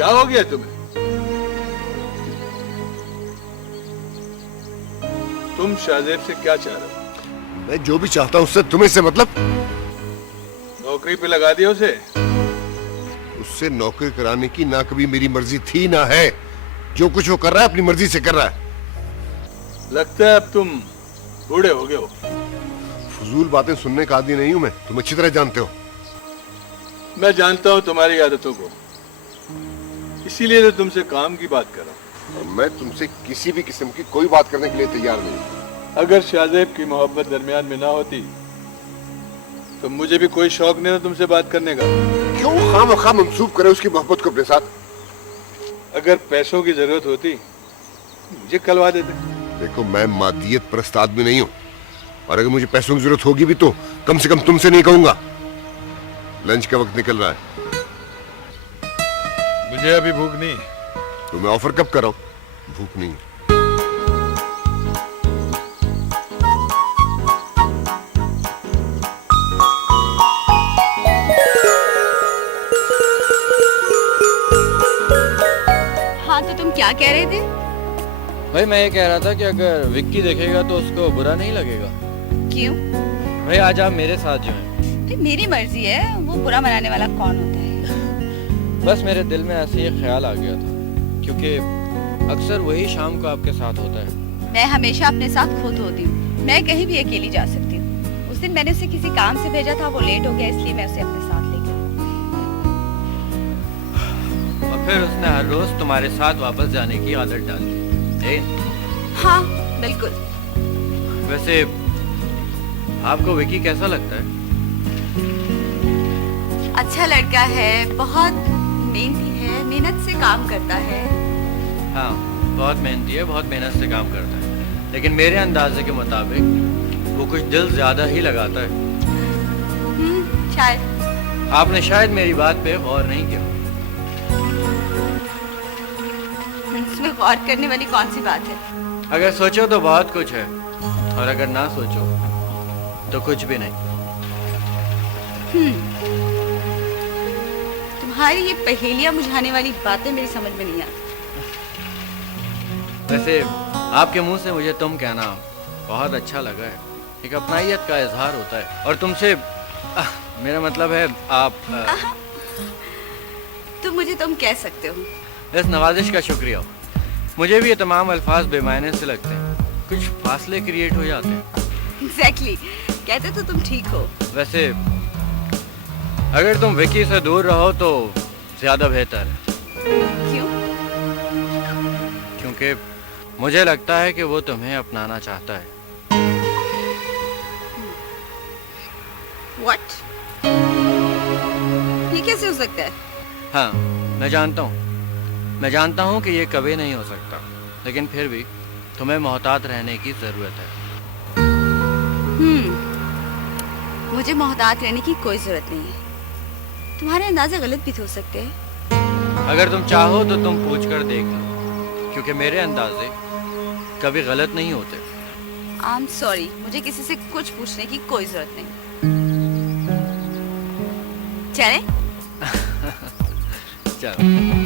क्या हो गया तुम्हें? तुम शाहजेब से क्या चाह रहे हो? मैं जो भी चाहता हूँ उससे तुम्हें से मतलब? नौकरी पे लगा दिया उसे? उससे नौकरी कराने की ना कभी मेरी मर्जी थी ना है। जो कुछ वो कर रहा है अपनी मर्जी से कर रहा है। लगता है अब तुम बूढ़े हो गए हो। फजूल बातें सुनने का आदी नहीं हूं मैं, तुम अच्छी तरह जानते हो। मैं जानता हूँ तुम्हारी आदतों को, इसीलिए तो तुमसे काम की बात कर रहा हूँ। और मैं तुमसे किसी भी किस्म की कोई बात करने के लिए तैयार नहीं। अगर शाहजेब की मोहब्बत दरमियान में ना होती तो मुझे भी कोई शौक नहीं था तुमसे बात करने का। क्यों खामखा मंसूब करे उसकी मोहब्बत को अपने साथ? अगर पैसों की जरूरत होती मुझे कलवा देते। देखो मैं मादियत परस्त आदमी नहीं हूँ, और अगर मुझे पैसों की जरूरत होगी भी तो कम से कम तुमसे नहीं कहूंगा। लंच का वक्त निकल रहा है। मुझे अभी भूख नहीं। तो मैं ऑफर कब कर रहा हूँ? भूख नहीं। हाँ तो तुम क्या कह रहे थे? भाई मैं ये कह रहा था कि अगर विक्की देखेगा तो उसको बुरा नहीं लगेगा। क्यों? भाई आज आप मेरे साथ जो हैं। भाई मेरी मर्जी है, वो बुरा मनाने वाला कौन होता है? बस मेरे दिल में ऐसे ही ख्याल आ गया था, क्योंकि अक्सर वही शाम को आपके साथ होता है। मैं हमेशा अपने साथ खुद होती हूँ, मैं कहीं भी अकेली जा सकती हूँ। उस दिन मैंने उसे किसी काम से भेजा था, वो लेट हो गया इसलिए मैं उसे अपने साथ ले गई। और फिर उसने हर रोज तुम्हारे साथ वापस जाने की आदत डाल दी। हाँ बिल्कुल। वैसे आपको विक्की कैसा लगता है? अच्छा लड़का है, बहुत मेहनती है, मेहनत से काम करता है। हाँ बहुत मेहनती है, बहुत मेहनत से काम करता है, लेकिन मेरे अंदाजे के मुताबिक वो कुछ दिल ज्यादा ही लगाता है। शायद। आपने शायद मेरी बात पे गौर नहीं किया। इसमें गौर करने वाली कौन सी बात है? अगर सोचो तो बहुत कुछ है, और अगर ना सोचो तो कुछ भी नहीं। तुम्हारी ये पहेलियां बुझाने वाली बातें मेरी समझ में नहीं आती। वैसे आपके मुंह से मुझे तुम कहना बहुत अच्छा लगा है। एक अपनाइयत का इजहार होता है, और तुमसे मेरा मतलब है आप तुम मुझे तुम कह सकते हो। इस नवाजिश का शुक्रिया। मुझे भी ये तमाम अल्फाज बेमायने से लगते हैं, कुछ फासले क्रिएट हो जाते हैं। एग्जैक्टली, कहते तो तुम ठीक हो। वैसे अगर तुम विकी से दूर रहो तो ज्यादा बेहतर है। क्यों? क्योंकि मुझे लगता है कि वो तुम्हें अपनाना चाहता है। What? ये कैसे हो सकता है? हाँ मैं जानता हूँ कि ये कभी नहीं हो सकता, लेकिन फिर भी तुम्हें मोहतात रहने की जरूरत है। मुझे मोहतात रहने की कोई जरूरत नहीं है। तुम्हारे अंदाजे गलत भी तो हो सकते हैं। अगर तुम चाहो तो तुम पूछ कर देख लो, क्योंकि मेरे अंदाजे कभी गलत नहीं होते। I'm sorry, मुझे किसी से कुछ पूछने की कोई जरूरत नहीं। चले? चलो।